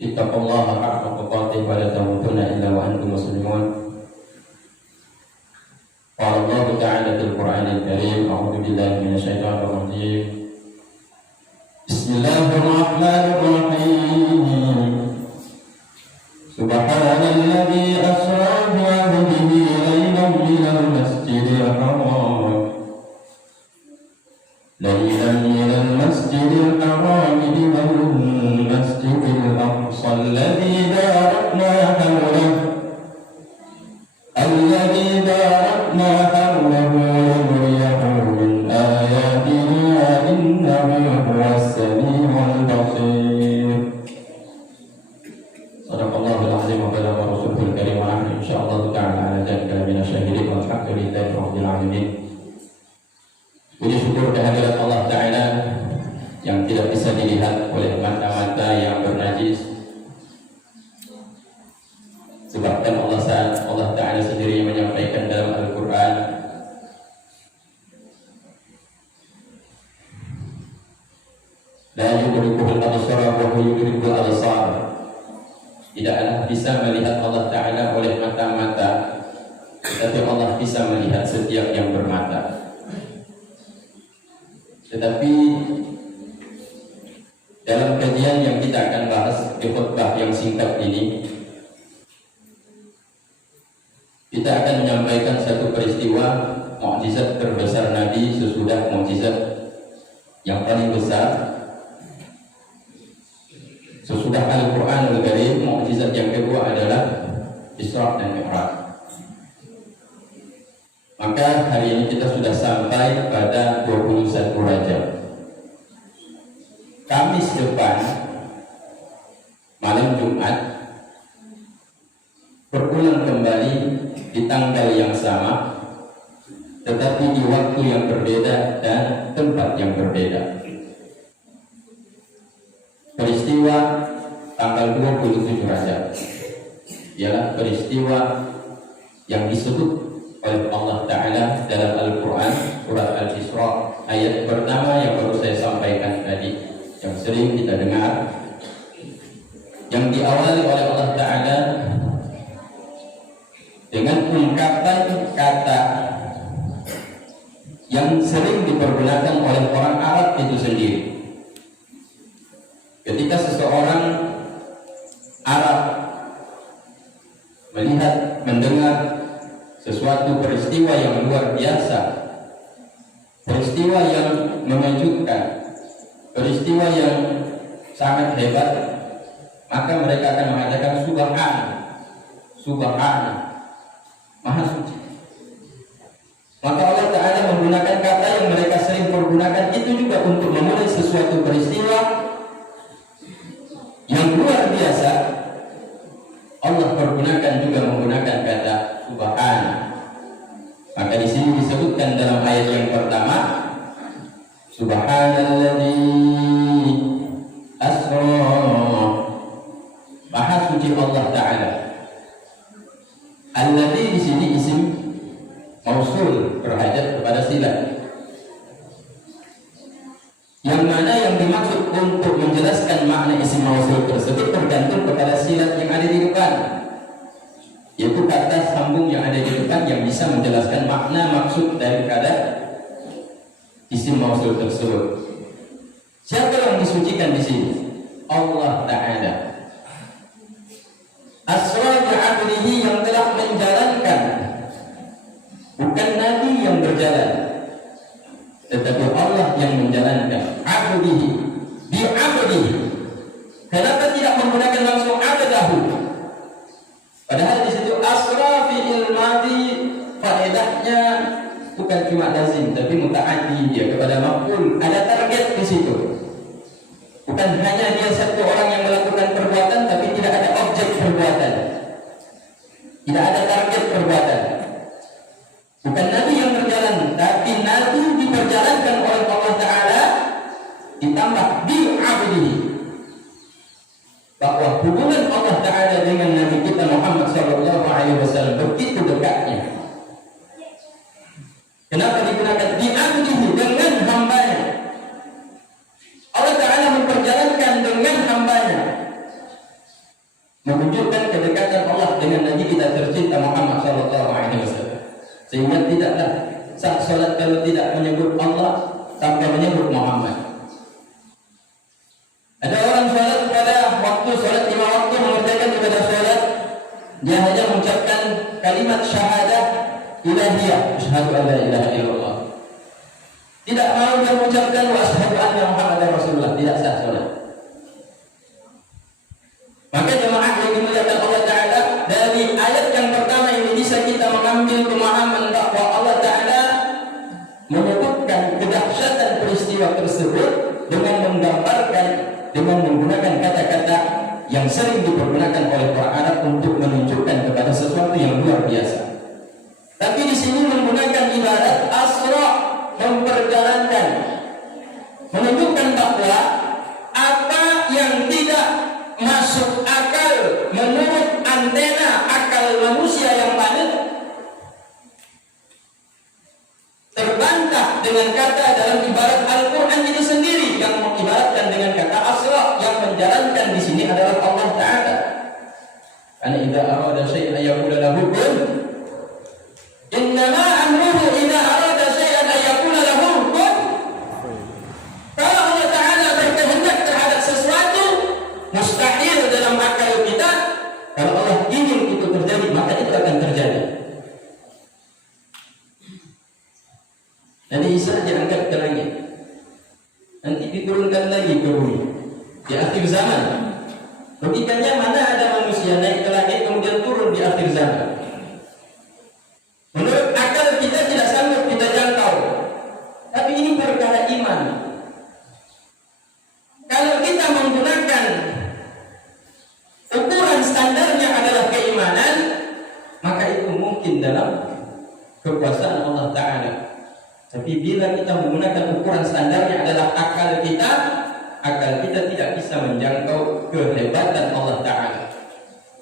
Ittaqullaha haqqa tuqatih wa la tamutunna illa wa antum muslimun. Qala Allah ta'ala fil Qur'anil Karim, a'udzu billahi minasyaitonir rajim. Bismillahirrahmanirrahim. Subhanalladzi asra bi 'abdihi laylan minal masjidil haram إلى المسجد الأقصى الذي باركنا حوله لنريه من آياتنا إنه هو السميع البصير. صدق الله العظيم وبلغ رسوله الكريم ونحن إن شاء الله تعالى على ذلك من الشاهدين والحمد لله رب العالمين. Puji syukur kehadirat Allah Ta'ala yang tidak bisa dilihat oleh mata-mata yang bernajis, sebabkan Allah Ta'ala sendiri menyampaikan dalam Al-Quran, la yudrikuhul absar wa huwa yudrikul absar. Tidaklah bisa melihat Allah Ta'ala oleh mata-mata, tetapi Allah bisa melihat setiap yang bermata. Tetapi dalam kajian yang kita akan bahas di khutbah yang singkat ini, kita akan menyampaikan satu peristiwa mukjizat terbesar Nabi sesudah mukjizat yang paling besar. Sesudah Al-Quran Al-Karim, mukjizat yang kedua adalah Isra dan Mi'raj. Maka hari ini kita sudah sampai pada 21 Rajab. Kamis depan, malam Jumat, berulang kembali di tanggal yang sama, tetapi di waktu yang berbeda dan tempat yang berbeda. Peristiwa tanggal 27 Rajab ialah peristiwa yang disebut oleh Allah Ta'ala dalam Al-Quran surat Al-Isra ayat pertama yang baru saya sampaikan tadi, yang sering kita dengar, yang diawali oleh Allah Ta'ala dengan ungkapan kata yang sering dipergunakan oleh orang Arab itu sendiri. Ketika seseorang Arab melihat, mendengar sesuatu peristiwa yang luar biasa, peristiwa yang mengejutkan, peristiwa yang sangat hebat, maka mereka akan mengatakan Subhana, Maha Suci. Maka Allah Ta'ala menggunakan kata yang mereka sering pergunakan itu juga untuk memulai sesuatu peristiwa yang luar biasa. Allah pergunakan juga menggunakan kata Subhana. Maka di sini disebutkan dalam ayat yang pertama, Subhanalladzi asra, Maha Suci Allah Ta'ala. Alladzi di sini isim mausul berhajat kepada sila, yang mana yang dimaksud untuk menjelaskan makna isim mausul tersebut tergantung kepada silat yang ada di depan, yaitu kata sambung yang ada di depan yang bisa menjelaskan makna maksud daripada isim mausul tersebut. Siapa yang disucikan di sini? Allah Ta'ala. Asra bi'abdihi, yang telah menjalankan, bukan Nabi yang berjalan, tetapi Allah yang menjalankan. Abdihi, bi'abdihi. Kenapa tidak menggunakan langsung abdahu? Padahal di situ asra fi'il madhi, faedahnya bukan cuma lazim tapi muta'addi, dia kepada maf'ul. Ada target di situ. Bukan hanya dia satu orang yang melakukan perbuatan tapi tidak ada objek perbuatan. Tidak ada target perbuatan. Bukan Nabi yang berjalan, tapi Nabi diperjalankan oleh Allah Ta'ala, ditambah bi'abdihi, bahwa hubungan Allah Ta'ala dengan Nabi kita Muhammad SAW begitu dekatnya. Kenapa digunakan bi'abdihi, dengan hambanya? Allah Ta'ala memperjalankan dengan hambanya. menunjukkan kedekatan Allah dengan Nabi kita tercinta Muhammad sallallahu alaihi wasallam. Sehingga tidaklah sah salat kalau tidak menyebut Allah tanpa menyebut Muhammad. Ada orang salat pada waktu salat 5 waktu mengerjakan ibadah salat, dia hanya mengucapkan kalimat syahadah ilahiyah, asyhadu an la ilaha illallah. Tidak mau dia mengucapkan wa asyhadu anna Muhammadar Rasulullah, tidak sah salat. Maka jemaah yang dimuliakan Allah Ta'ala, dari ayat yang pertama ini bisa kita mengambil pemahaman bahwa Allah Ta'ala menyebutkan kedahsyatan peristiwa tersebut dengan menggambarkan, dengan menggunakan kata-kata yang sering dipergunakan oleh orang Arab untuk menunjukkan kepada sesuatu yang luar biasa. Tapi di sini menggunakan ibarat asra, memperjalankan, menunjukkan bahwa apa yang tidak masuk akal menurut antena akal manusia yang padat terbantah dengan kata dalam ibarat Al-Quran itu sendiri yang mengibaratkan dengan kata asra, yang menjalankan di sini adalah Allah Ta'ala. Karena idza arada syai'an yaqulu lahu kun, innama amruhu idza arada syai'an yaqulu lahu kun. Kalau Allah Ta'ala berkehendak terhadap sesuatu, mustahil dalam akal kita. Kalau Allah ingin itu terjadi, maka itu akan terjadi. Nabi Isa diangkat ke langit, nanti diturunkan lagi ke bumi di akhir zaman. Logikanya mana ada manusia naik ke langit kemudian turun di akhir zaman? Menurut akal kita tidak sanggup kita jangkau. Tapi ini perkara iman. Kalau kita menggunakan ukuran standarnya adalah keimanan, maka itu mungkin dalam kekuasaan Allah Ta'ala. Tapi bila kita menggunakan ukuran standarnya adalah akal kita tidak bisa menjangkau kehebatan Allah Ta'ala.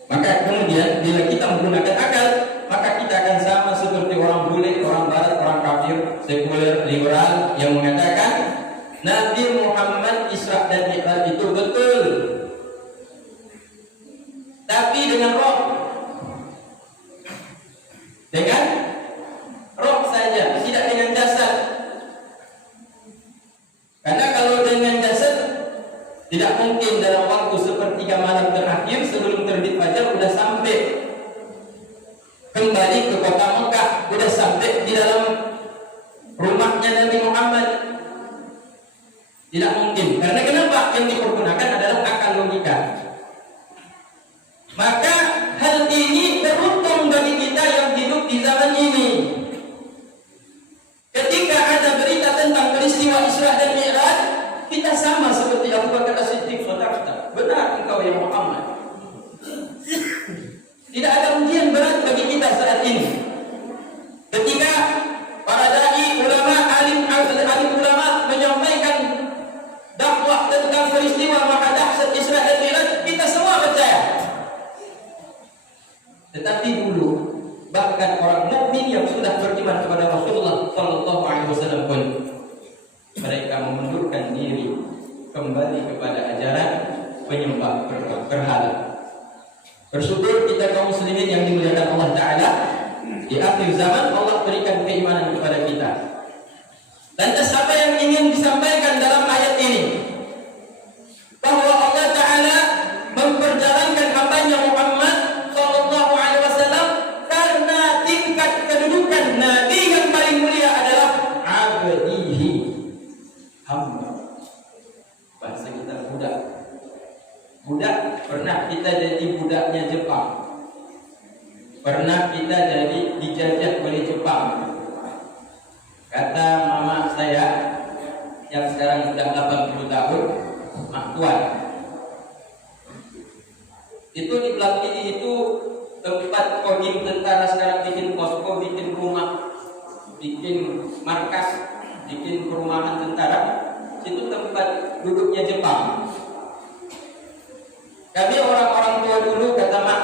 Maka kemudian bila kita menggunakan akal, maka kita akan sama seperti orang bule, orang barat, orang kafir, sekuler, liberal yang mengatakan Nabi Muhammad Isra dan Mi'raj itu betul, tapi dengan roh, dengan roh saja, tidak dengan jasad. Karena kalau dengan jasad tidak mungkin dalam waktu sepertiga malam terakhir sebelum terbit fajar sudah sampai kembali ke kota Mekah, sudah sampai di dalam rumahnya Nabi Muhammad. Tidak mungkin. Karena kenapa? Yang dipergunakan adalah akal logika. Maka hal ini beruntung bagi kita yang hidup di zaman ini. Ketika ada berita tentang peristiwa Isra dan Mi'raj, kita sama seperti Abu Bakar As-Siddiq, sadaqta, benar engkau ya Muhammad. Tidak ada ujian berat bagi kita saat ini. Ketika para dai ulama, alim ulama menyampaikan dakwah tentang peristiwa maha dahsyat Isra dan Mi'raj, kita semua percaya. Tetapi dulu bahkan orang mukmin yang sudah beriman kepada Rasulullah sallallahu alaihi wasallam pun mereka memundurkan diri kembali kepada ajaran penyembah berhala. Bersyukur kita kaum muslimin yang dimuliakan Allah Ta'ala, di akhir zaman Allah berikan keimanan kepada kita. Lantas apa yang ingin disampaikan dalam ayat ini? Bahwa Allah Ta'ala memperjalankan hambanya Muhammad sallallahu alaihi wasallam karena tingkat kedudukan Nabi yang paling mulia adalah abdihi, hamba. Bahasa kita budak. Budak, pernah kita jadi budaknya Jepang. Pernah kita jadi dijajah oleh Jepang. Kata mama saya yang sekarang sudah 80 tahun, Mak Tuan, itu di belakang ini itu tempat kodim tentara sekarang bikin posko, bikin rumah, bikin markas, bikin perumahan tentara. Itu tempat duduknya Jepang. Kami orang-orang tua dulu kata Mak,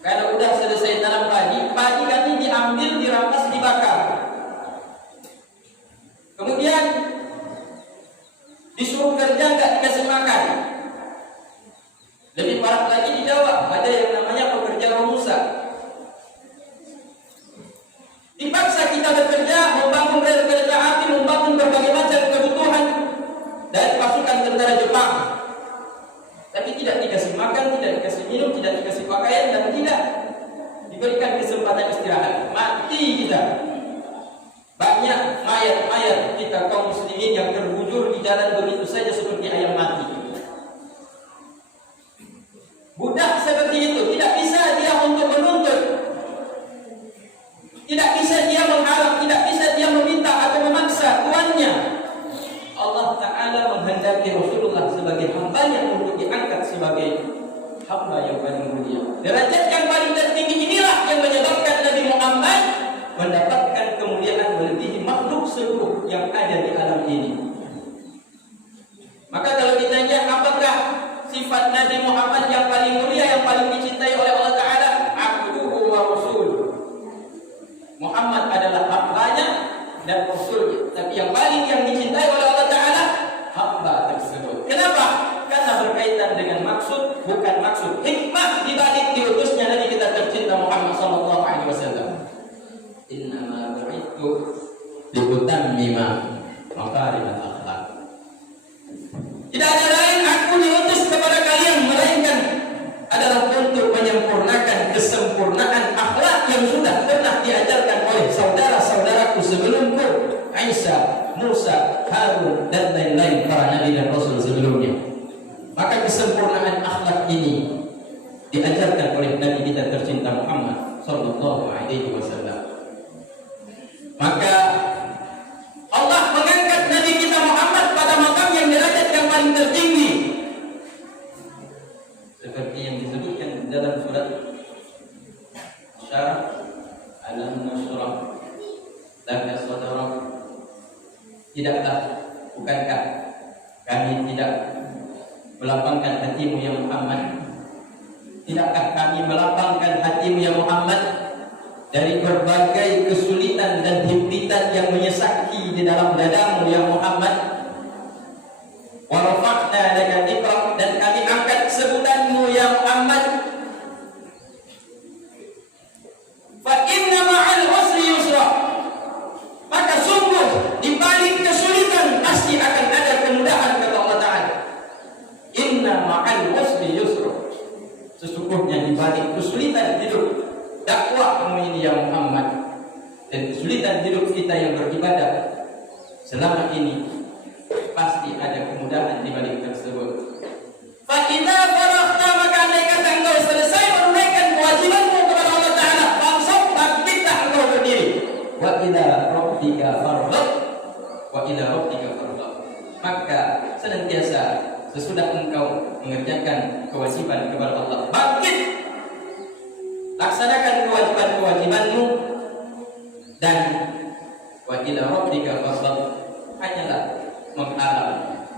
kalau udah selesai tanam padi kami diambil, dirampas, dibakar. Kemudian disuruh kerja nggak dikasih makan. Lebih parah lagi tapi tidak dikasih makan, tidak dikasih minum, tidak dikasih pakaian, dan tidak diberikan kesempatan istirahat. Mati kita. Banyak mayat-mayat kita kaum muslimin yang terbujur di jalan begitu saja seperti ayam mati. Budak seperti itu tidak bisa dia untuk menuntut, tidak bisa dia mengharap, tidak bisa dia meminta atau memaksa tuannya. Allah Ta'ala menghendaki Rasulullah sebagai hambanya untuk diangkat sebagai hamba yang paling mulia. Derajat yang paling tertinggi inilah yang menyebabkan Nabi Muhammad mendapatkan kemuliaan melebihi makhluk seluruh yang ada di alam ini. Maka kalau ditanya apakah sifat Nabi Muhammad yang paling mulia, yang paling dicintai oleh Allah Ta'ala, abduhu wa rasul. Muhammad adalah hambanya dan rasulnya. Tapi yang paling yang dicintai oleh Allah Ta'ala, hamba tersebut. Kenapa? Karena berkaitan dengan maksud, bukan maksud. Hikmah dibalik diutusnya Nabi kita tercinta Muhammad SAW. Innama bu'ithu liutammima makarimal akhlaq. Tidak ada lain aku diutus kepada kalian melainkan adalah untuk menyempurnakan kesempurnaan akhlak yang sudah pernah diajarkan oleh saudara-saudaraku sebelumku, Isa, Musa, Harun dan lain-lain para nabi dan rasul sebelumnya. Maka kesempurnaan akhlak ini diajarkan oleh Nabi kita tercinta Muhammad sallallahu alaihi wasallam. Maka Allah mengangkat Nabi kita Muhammad pada makam yang derajat yang paling tertinggi, seperti yang disebutkan dalam surat Syarah Alam Nasrah laka sadrak. Tidakkah, bukankah kami tidak melapangkan hatimu ya Muhammad? Tidakkah kami melapangkan hatimu ya Muhammad dari berbagai kesulitan dan himpitan yang menyesaki di dalam dadamu ya Muhammad? Wa rafa'na laka dzikrak, dan kami angkat sebutanmu ya Muhammad. Fa inna ma'al usri yusra, maka sungguh di balik kesulitan pasti akan ada kemudahan, kata Allah Ta'ala. Inna ma'al usri yusra, sesungguhnya di balik kesulitan hidup dakwahmu ini ya Muhammad dan kesulitan hidup kita yang beribadah selama ini, pasti ada kemudahan di balik tersebut. Fa idza faraghta, maka andai kata engkau selesai menunaikan kewajibanmu kepada Allah Ta'ala, fansab, bangkitlah engkau berdiri. Wa idza rabbika farghab, wa idza rabbika farghab, maka senantiasa sesudah engkau mengerjakan kewajiban kepada Allah, bangkit, laksanakan kewajiban-kewajibanmu, dan wa ila rabbika fasbah, hanyalah mengharap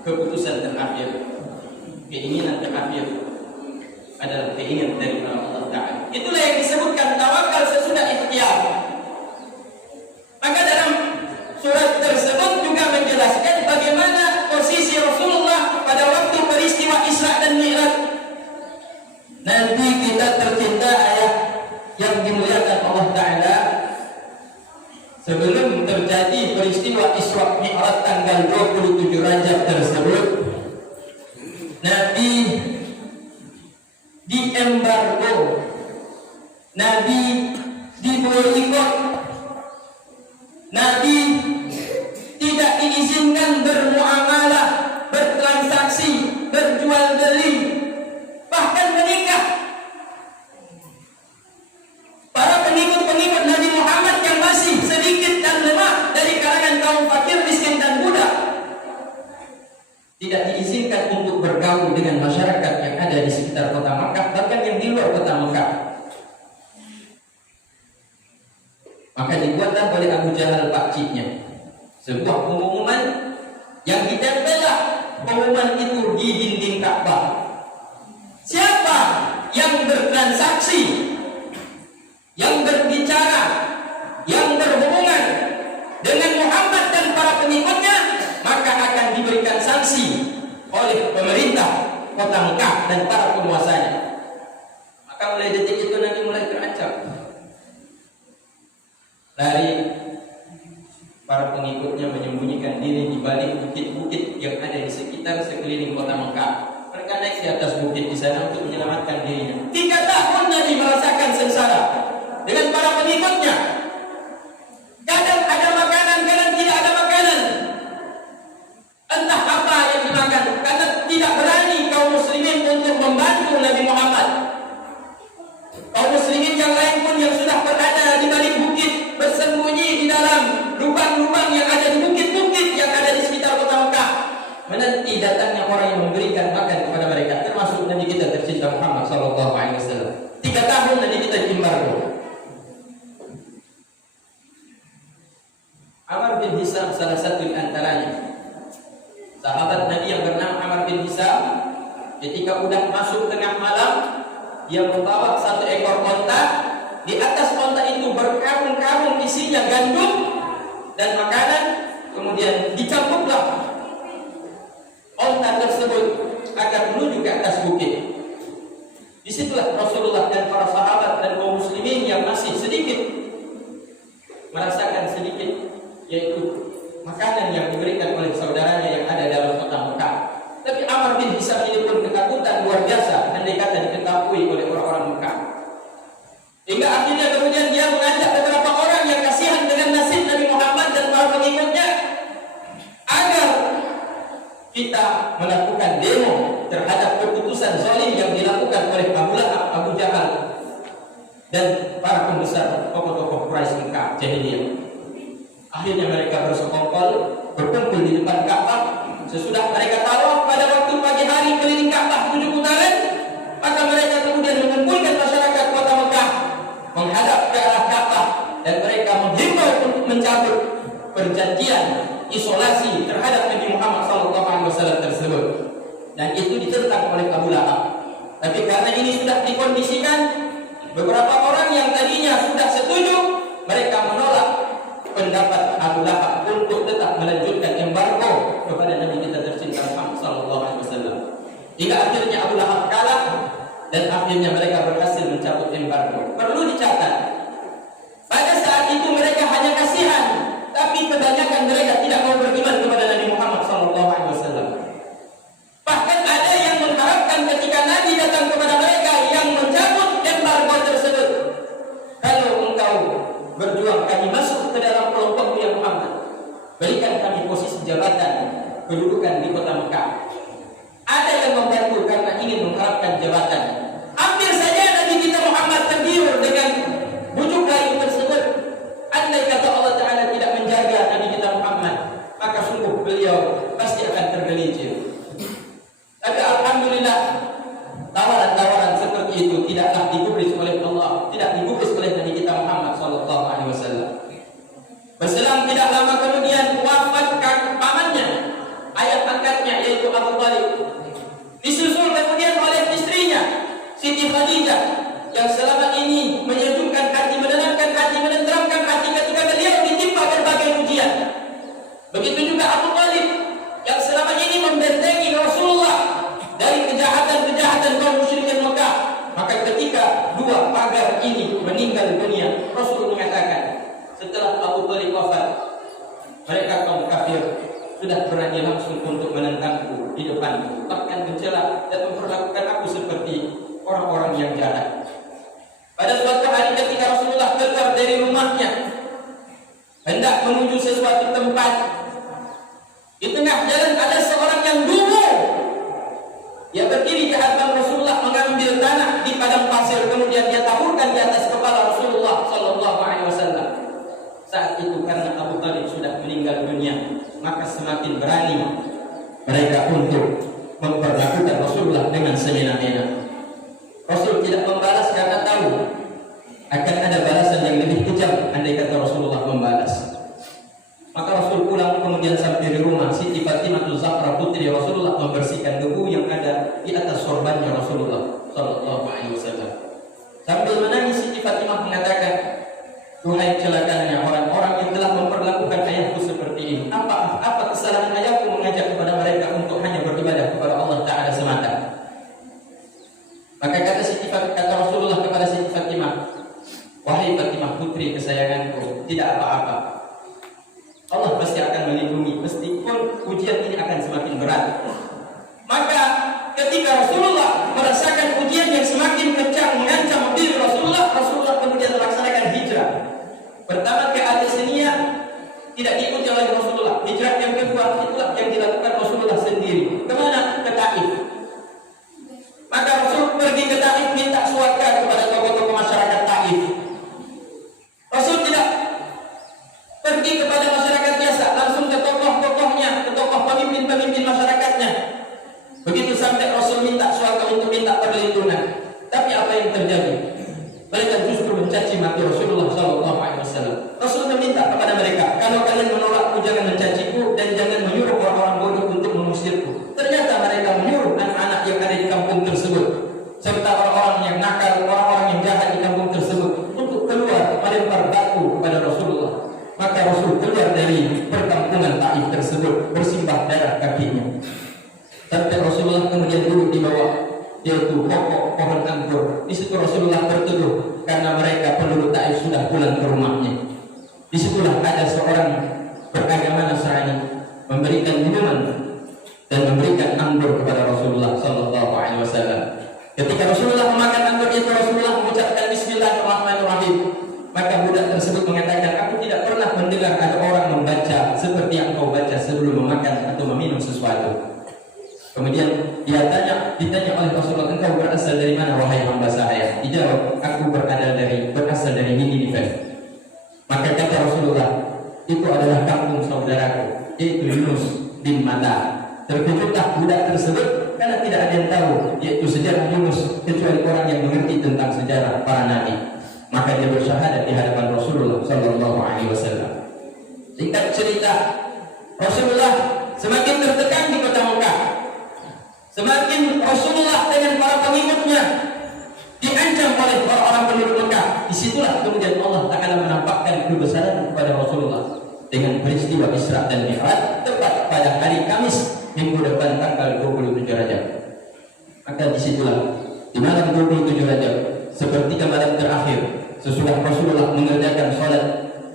keputusan terakhir, keinginan terakhir adalah keinginan dari Allah Ta'ala. Itulah yang disebutkan tawakal sesudah ikhtiar. Maka dalam surat tersebut juga menjelaskan bagaimana posisi Rasulullah pada waktu peristiwa Isra dan Mi'raj. Nanti kita tercinta ayah yang dimuliakan Allah Ta'ala, sebelum terjadi peristiwa Isra Mi'raj tanggal 27 Rajab tersebut, Nabi diembargo, Nabi diboikot, Nabi tidak diizinkan bermuamalah, bertransaksi, berjual beli, bahkan menikah. Para pengikut-pengikut Nabi Muhammad yang masih sedikit dan lemah dari kalangan kaum fakir, miskin dan budak, tidak diizinkan untuk bergaul dengan masyarakat yang ada di sekitar kota Makkah, bahkan yang di luar kota Makkah. Maka dibuatlah oleh Abu Jahal pakciknya sebuah pengumuman yang ditempellah pengumuman itu di dinding Ka'bah. Siapa yang bertransaksi, yang berbicara, yang berhubungan dengan Muhammad dan para pengikutnya, maka akan diberikan sanksi oleh pemerintah kota Mekah dan para penguasanya. Maka mulai detik itu Nabi mulai terancam. Lari para pengikutnya menyembunyikan diri di balik bukit-bukit yang ada di sekitar sekeliling kota Mekah. Mereka naik di atas bukit di sana untuk menyelamatkan dirinya. 3 tahun Nabi merasakan sengsara dengan para pengikutnya. Kadang ada makanan, kadang tidak ada makanan. Entah apa yang dimakan, karena tidak berani kaum muslimin untuk membantu Nabi Muhammad. Kaum muslimin yang lain pun yang sudah berada di balik bukit, bersembunyi di dalam lubang-lubang yang ada di bukit-bukit yang ada di sekitar kota Mekah, menanti datangnya orang yang memberikan makan kepada mereka, termasuk Nabi kita tercinta Muhammad sallallahu alaihi wasallam. 3 tahun Nabi kita diembargo. Amr bin Hisam salah satu di antaranya. Sahabat Nabi yang bernama Amr bin Hisam, ketika udah masuk tengah malam, dia membawa 1 ekor onta. Di atas onta itu berkarung-karung isinya gandum dan makanan. Kemudian dicampurlah onta tersebut agar menuju ke atas bukit. Disitulah Rasulullah dan para sahabat dan kaum muslimin yang masih sedikit merasakan sedikit, yaitu makanan yang diberikan oleh saudaranya yang ada dalam kota Mekah. Tapi Amr bin Hisam ini pun ketakutan luar biasa, andai kata diketahui oleh orang-orang Mekah. Hingga akhirnya kemudian dia mengajak beberapa orang yang kasihan dengan nasib Nabi Muhammad dan para pengikutnya agar kita melakukan demo terhadap keputusan zalim yang dilakukan oleh Abu Lahab, Abu Jahal dan para pembesar tokoh-tokoh Quraisy Mekah jahiliyah. Akhirnya mereka bersekongkol, berkumpul di depan Ka'bah. Sesudah mereka tawaf pada waktu pagi hari keliling Ka'bah 7 putaran, maka mereka kemudian mengumpulkan masyarakat kota Mekah menghadap ke arah Ka'bah dan mereka menghimbau untuk mencabut perjanjian isolasi terhadap Nabi Muhammad SAW tersebut. Dan itu ditentang oleh Abu Lahab. Tapi karena ini sudah dikondisikan, beberapa orang yang tadinya sudah setuju, mereka menolak pendapat Abu Lahab untuk tetap melanjutkan embargo kepada Nabi kita tercinta Muhammad SAW. Hingga akhirnya Abu Lahab kalah dan akhirnya mereka berhasil mencabut embargo. Perlu dicatat, pada saat itu mereka hanya kasihan, tapi kebanyakan mereka tidak mau beriman kepada Nabi Muhammad SAW. Bahkan ada yang mengharapkan ketika Nabi datang kepada mereka yang mencabut embargo tersebut, kalau engkau berjuang kami masuk ke dalam kelompokmu ya Muhammad, berikan kami posisi jabatan kedudukan di kota Mekah. Ada yang membantu karena ingin mengharapkan jabatan. Hampir saja Nabi kita Muhammad tergiur dengan bujuk rayu tersebut. Andai kata Allah Ta'ala tidak menjaga Nabi kita Muhammad, maka sungguh beliau pasti akan tergelincir. Tapi alhamdulillah, tawaran-tawaran seperti itu tidaklah digubris oleh Allah, tidak digubris oleh Nabi kita Muhammad SAW. Berselang tidak lama kemudian wafat pamannya, ayah angkatnya yaitu Abu Talib. Disusul kemudian oleh istrinya Siti Khadijah yang selama ini menyejukkan hati, menenangkan hati, menenteramkan hati ketika beliau ditimpa berbagai ujian. Begitu juga Abu Talib yang selama ini membentengi Rasulullah dari kejahatan-kejahatan kaum musyrikin Mekah. Maka ketika 2 pagar ini meninggal dunia, Rasul mengatakan, setelah Abu Talib wafat, mereka kaum kafir sudah berani langsung untuk menentangku di depanku, bahkan mencela dan memperlakukan aku seperti orang-orang yang jahat. Pada suatu hari ketika Rasulullah keluar dari rumahnya hendak menuju sesuatu tempat, di tengah jalan ada seorang yang dungu. Dia berdiri di hadapan Rasulullah mengambil tanah di padang pasir, kemudian dia taburkan di atas kepala Rasulullah SAW. Saat itu karena Abu Talib sudah meninggal dunia, maka semakin berani mereka untuk memperlakukan Rasulullah dengan semena-mena. Rasul tidak membalas karena tahu akan ada balasan yang lebih kejam andai kata Rasulullah membalas. Maka Rasul pulang, kemudian sampai di rumah Siti Fatimah Zahra putri Rasulullah membersihkan debu yang ada di atas sorbannya Rasulullah SAW. Sambil menangis Siti Fatimah mengatakan, duhai celakanya orang-orang yang telah memperlakukan ayahku seperti ini. Apa kesalahan ayahku mengajak kepada mereka untuk hanya beribadah kepada Allah Ta'ala semata? Maka kata Rasulullah kepada Siti Fatimah, wahai Fatimah putri kesayanganku, tidak apa-apa. Allah pasti akan melindungi, meskipun ujian ini akan semakin berat. Maka ketika Rasulullah apa yang terjadi? Mereka justru mencaci maki Rasulullah SAW. Rasul meminta kepada mereka, kalau kalian menolakku jangan mencaciku dan jangan menyuruh orang-orang bodoh untuk mengusirku. Ternyata mereka menyuruh anak-anak yang ada di kampung tersebut serta orang-orang yang nakal, orang-orang yang jahat di kampung tersebut untuk keluar melempar batu kepada Rasulullah. Maka Rasul keluar dari perkampungan Taif tersebut bersimbah darah kakinya. Sampai Rasulullah kemudian duduk di bawah yaitu pokok pohon anggur. Di situ Rasulullah berteduh karena mereka penduduk Taif sudah pulang ke rumahnya. Disitulah ada seorang beragama Nasrani memberikan minuman dan memberikan anggur kepada Rasulullah Sallallahu Alaihi Wasallam. Ketika Rasulullah memakan anggur itu, Rasulullah mengucapkan Bismillahirrahmanirrahim. Maka budak tersebut mengatakan, aku tidak pernah mendengar ada orang membaca seperti yang kau baca sebelum memakan atau meminum sesuatu. Kemudian ditanya oleh Rasulullah, engkau berasal dari mana wahai hamba saya? Dijawab, aku berasal dari Ninive. Maka kata Rasulullah, itu adalah kampung saudaraku, yaitu Yunus bin Matta. Terkejutlah budak tersebut karena tidak ada yang tahu yaitu sejarah Yunus kecuali orang yang mengerti tentang sejarah para nabi. Maka dia bersyahadat di hadapan Rasulullah Sallallahu Alaihi Wasallam. Singkat cerita, Rasulullah semakin tertekan di kota Mekah. Semakin Rasulullah dengan para pengikutnya diancam oleh orang-orang penduduk Mekah. Disitulah kemudian Allah Ta'ala menampakkan kebesaran kepada Rasulullah dengan peristiwa Isra dan Mi'raj tepat pada hari Kamis minggu depan tanggal 27 Rajab. Maka disitulah di malam 27 Rajab sepertiga malam terakhir sesudah Rasulullah mengerjakan sholat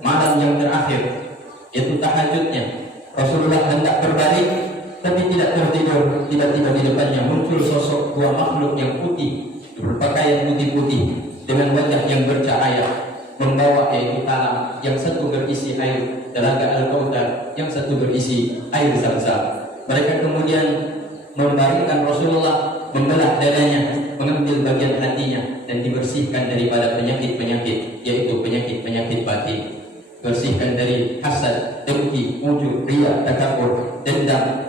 malam yang terakhir yaitu tahajudnya, Rasulullah hendak berbalik tapi tidak tertidur. Tiba-tiba di depannya muncul sosok dua makhluk yang putih berpakaian putih-putih dengan wajah yang bercahaya membawa yaitu talam, yang satu berisi air telaga Al-Kautsar, yang satu berisi air Zam-Zam. Mereka kemudian membaringkan Rasulullah, membelah dadanya, mengambil bagian hatinya dan dibersihkan daripada penyakit-penyakit, yaitu penyakit-penyakit batin. Bersihkan dari hasad, dengki, ujub, riya, takabur, dendam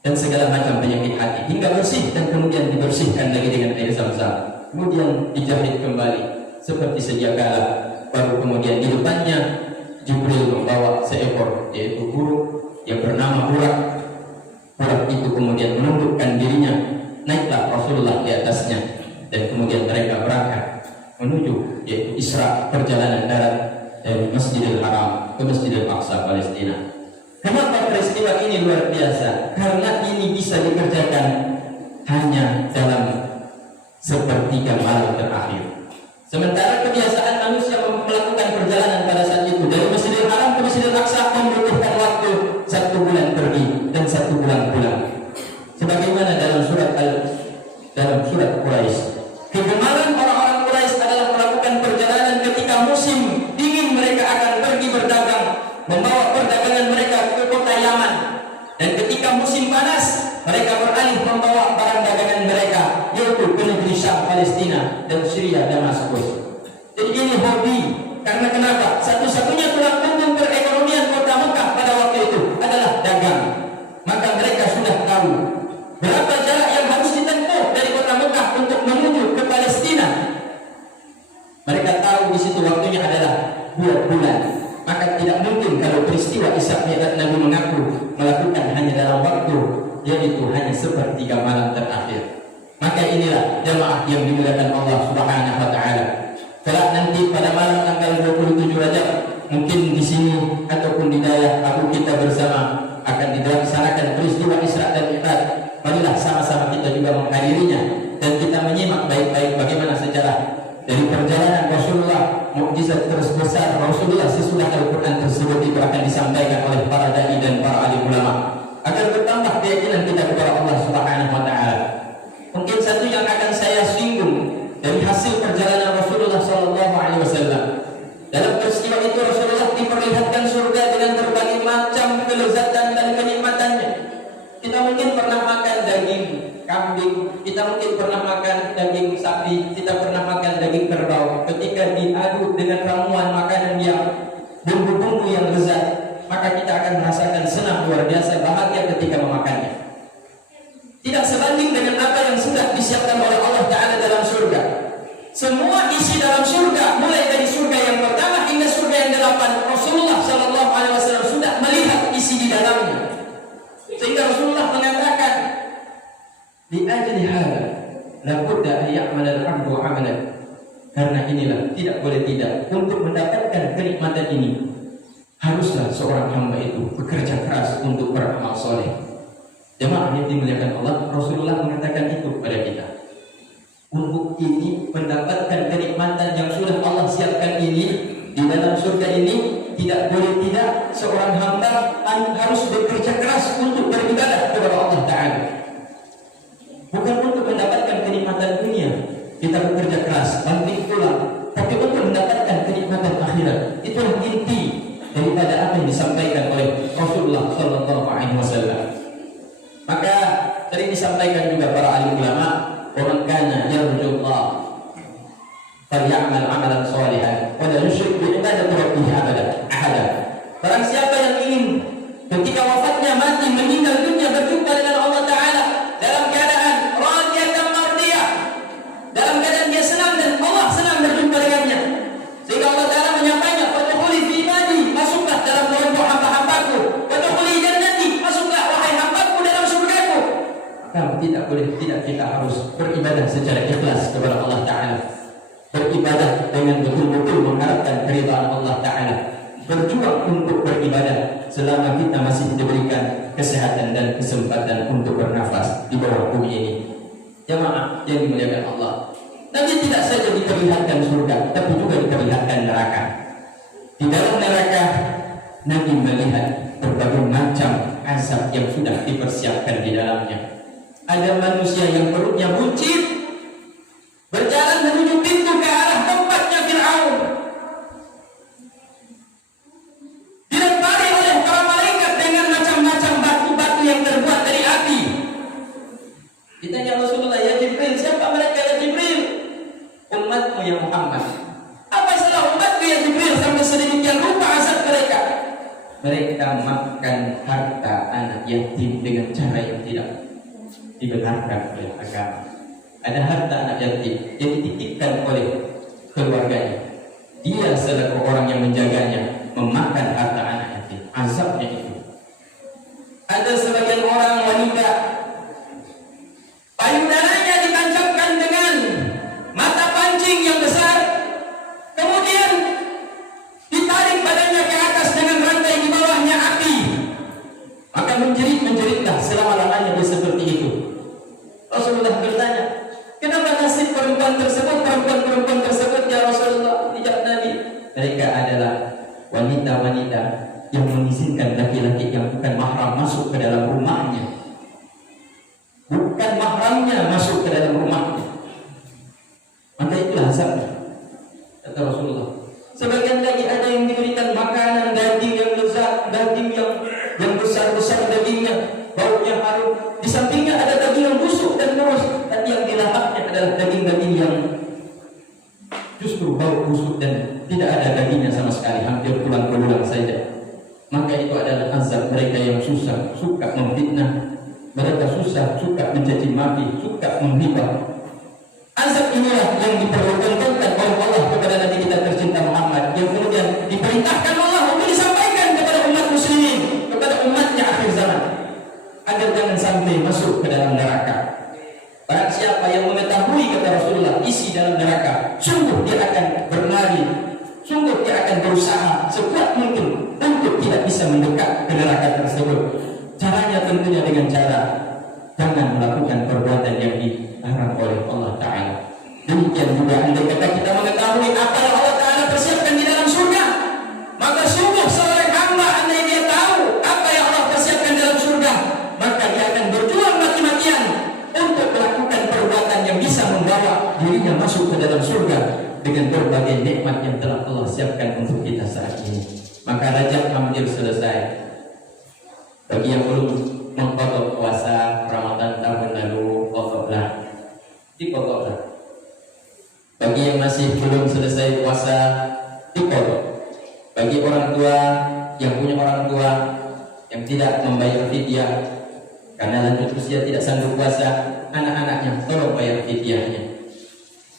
dan segala macam penyakit hati, hingga bersih dan kemudian dibersihkan lagi dengan air Zam-Zam. Kemudian dijahit kembali seperti sedia kala. Baru kemudian di depannya Jibril membawa seekor yaitu burung yang bernama Burak. Burak itu kemudian menundukkan dirinya, naiklah Rasulullah di atasnya dan kemudian mereka berangkat menuju yaitu Isra, perjalanan darat dari Masjidil Haram ke Masjidil Aqsa Palestina. Kenapa peristiwa ini luar biasa? Karena ini bisa dikerjakan hanya dalam sepertiga malam terakhir. Sementara kebiasaan manusia melakukan perjalanan pada saat itu dari Masjidil Haram ke Masjidil Aqsa membutuhkan waktu 1 bulan pergi dan 1 bulan pulang. Sebagaimana dalam surat Quraisy, kegemaran orang-orang Quraisy adalah melakukan perjalanan ketika musim dingin. Mereka akan pergi berdagang, membawa perdagangan mereka ke kota Yaman, dan ketika musim panas mereka beralih membawa barang dagangan mereka yaitu ke negeri Syam, Palestina dan Syria, Damaskus. Jadi ini hobi. Karena kenapa? Satu-satunya tulang punggung perekonomian kota Mekah pada waktu itu adalah dagang. Maka mereka sudah tahu berapa jarak yang harus ditempuh dari kota Mekah untuk menuju ke Palestina. Mereka tahu di situ waktunya adalah 2 bulan. Maka tidak mungkin kalau peristiwa Isra Mi'raj Nabi mengaku melakukan hanya dalam waktu yaitu hanya sepertiga malam terakhir. Maka inilah jamaah yang dimuliakan Allah Subhanahu wa Ta'ala. Kalau nanti pada malam tanggal 27 Rajab mungkin di sini ataupun di daerah aku kita bersama akan dilaksanakan peristiwa Isra dan Mi'raj. Marilah sama-sama kita juga menghadirinya dan kita menyimak baik-baik bagaimana sejarah dari perjalanan Rasulullah. Mukjizat terbesar Rasulullah sesudah Al-Quran tersebut itu akan disampaikan oleh para dai dan para alim ulama agar bertambah keyakinan kita kepada Allah Subhanahu wa Ta'ala. Mungkin satu yang akan saya singgung dari hasil perjalanan Rasulullah Sallallahu Alaihi Wasallam. Dalam peristiwa itu Rasulullah diperlihatkan surga dengan berbagai macam kelezatan dan kenikmatannya. Kita mungkin pernah makan daging kambing, kita mungkin pernah makan daging sapi, kita pernah makan daging kerbau. Ketika diadu dengan ramuan makanan yang bumbu-bumbu yang lezat, maka kita akan merasakan senang luar biasa, bahagia ketika memakannya. Tidak sebanding dengan apa yang sudah disiapkan oleh Allah Ta'ala dalam surga. la budda an ya'mal al-'abdu 'amalan. Karena inilah tidak boleh tidak, untuk mendapatkan kenikmatan ini haruslah seorang hamba itu bekerja keras untuk beramal soleh. Jemaah yang dimuliakan Allah, Rasulullah mengatakan itu kepada kita. Untuk ini mendapatkan kenikmatan yang sudah Allah siapkan ini di dalam surga ini, tidak boleh tidak seorang hamba harus bekerja keras untuk beribadah kepada Allah Ta'ala. Bukan untuk mendapatkan kenikmatan dunia kita bekerja keras, banting tulang, tapi untuk mendapatkan kenikmatan akhirat. Itulah inti daripada apa yang disampaikan oleh Rasulullah Sallallahu Alaihi Wasallam. Maka tadi disampaikan juga para alim ulama, wa man kana yarjullah falyamal amalan shalihan wa la yusyrik bi ibadati rabbih ahada. Barang siapa yang ingin ketika wafatnya mati meninggal dunia berjumpa dengan Allah Ta'ala dalam keadaan radiyatan mardiyah, dalam keadaan dia senang dan Allah senang berjumpa dengannya, sehingga Allah Ta'ala menyampaikan, "Wadkhuli fi ibadi", masuklah dalam kelompok hamba-hambaku, "Wadkhuli jannati", masuklah wahai hambaku dalam surgaku. Maka tidak boleh tidak kita harus beribadah secara ikhlas kepada Allah Ta'ala, beribadah dengan betul-betul mengharapkan keridhaan Allah Ta'ala, berjuang untuk beribadah selama kita masih diberikan kesehatan dan kesempatan untuk bernafas di bawah bumi ini. Jemaah yang dimuliakan Allah, Nabi tidak saja diperlihatkan surga, tapi juga diperlihatkan neraka. Di dalam neraka, Nabi melihat berbagai macam azab yang sudah dipersiapkan di dalamnya. Ada manusia yang perutnya buncit, berjalan menuju pintu ke arah tempatnya Fir'aun, dilempari oleh para malaikat dengan macam-macam batu-batu yang terbuat dari api. Ditanya Rasulullah, "Ya Jibril, siapa mereka ya Jibril?" "Umatmu ya Muhammad." "Apa salah umatku ya Jibril sampai sedemikian rupa azab mereka?" "Mereka makan harta anak yatim dengan cara yang tidak dibenarkan oleh agama." Ada harta anak yatim yang dititipkan oleh keluarganya, dia selaku orang yang menjaganya memakan harta anak yatim. Azabnya itu. Ada sebagian orang wanita, payudaranya ditancapkan dengan mata pancing yang besar, kemudian ditarik badannya ke atas dengan rantai di bawahnya api, maka menjerit-menjeritlah selama-lamanya dia seperti itu. Rasulullah bertanya, "Kenapa nasib perempuan tersebut ya Rasulullah?" Tidak Nabi, "Mereka adalah wanita-wanita yang mengizinkan laki-laki yang bukan mahram masuk ke dalam rumahnya, bukan mahramnya masuk ke dalam rumahnya." Maka itulah azabnya, kata Rasulullah. Sebagian lagi ada yang diberikan makanan daging yang lezat, daging yang besar-besar dagingnya, baunya harum. Di sampingnya ada daging yang busuk dan kurus, tapi yang dilahapnya adalah daging-daging yang justru bau busuk dan tidak ada dagingnya sama sekali, hampir tulang belulang saja. Maka itu adalah azab mereka yang susah, suka memfitnah, mereka susah, suka mencaci maki, suka menghibah. Azab inilah yang dipertontonkan oleh Allah kepada Nabi kita tercinta Muhammad, yang kemudian diperintahkan Allah untuk disampaikan kepada umat muslimin, kepada umatnya akhir zaman, agar jangan sampai masuk ke dalam neraka. Barang siapa yang mengetahui, kata Rasulullah, isi dalam neraka, sungguh dia akan berlari, sungguh dia akan berusaha sekuat mungkin untuk tidak bisa mendekat ke neraka tersebut. Caranya tentunya dengan cara jangan melakukan perbuatan yang dilarang oleh Allah Ta'ala. Demikian juga andai kata kita mengetahui apa yang Allah Ta'ala persiapkan di dalam surga, maka sungguh seorang hamba andai dia tahu apa yang Allah persiapkan dalam surga, maka dia akan berjuang mati-matian untuk melakukan perbuatan yang bisa membawa dirinya masuk ke dalam surga dengan berbagai nikmat yang telah Allah siapkan untuk kita saat ini. Maka Rajab hampir selesai. Bagi yang belum mengqadha puasa Ramadan tahun lalu, qadhalah, diqadha. Bagi yang masih belum selesai puasa, diqadha. Bagi orang tua yang punya orang tua yang tidak membayar fidyah karena lanjut usia tidak sanggup puasa, anak-anaknya tolong bayar fidyahnya,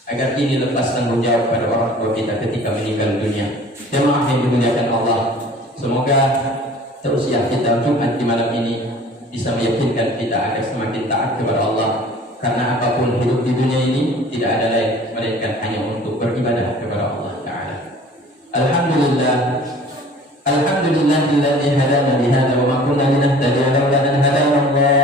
agar ini lepas tanggung jawab pada orang tua kita ketika meninggal dunia. Jemaah yang dimuliakan Allah, semoga tausiah kita Jumat di malam ini bisa meyakinkan kita agar semakin taat kepada Allah, Karena apapun hidup di dunia ini tidak ada lain melainkan hanya untuk beribadah kepada Allah Ta'ala. Alhamdulillah, alhamdulillahilladzi hadana li hadza wa ma kunna linahtadiya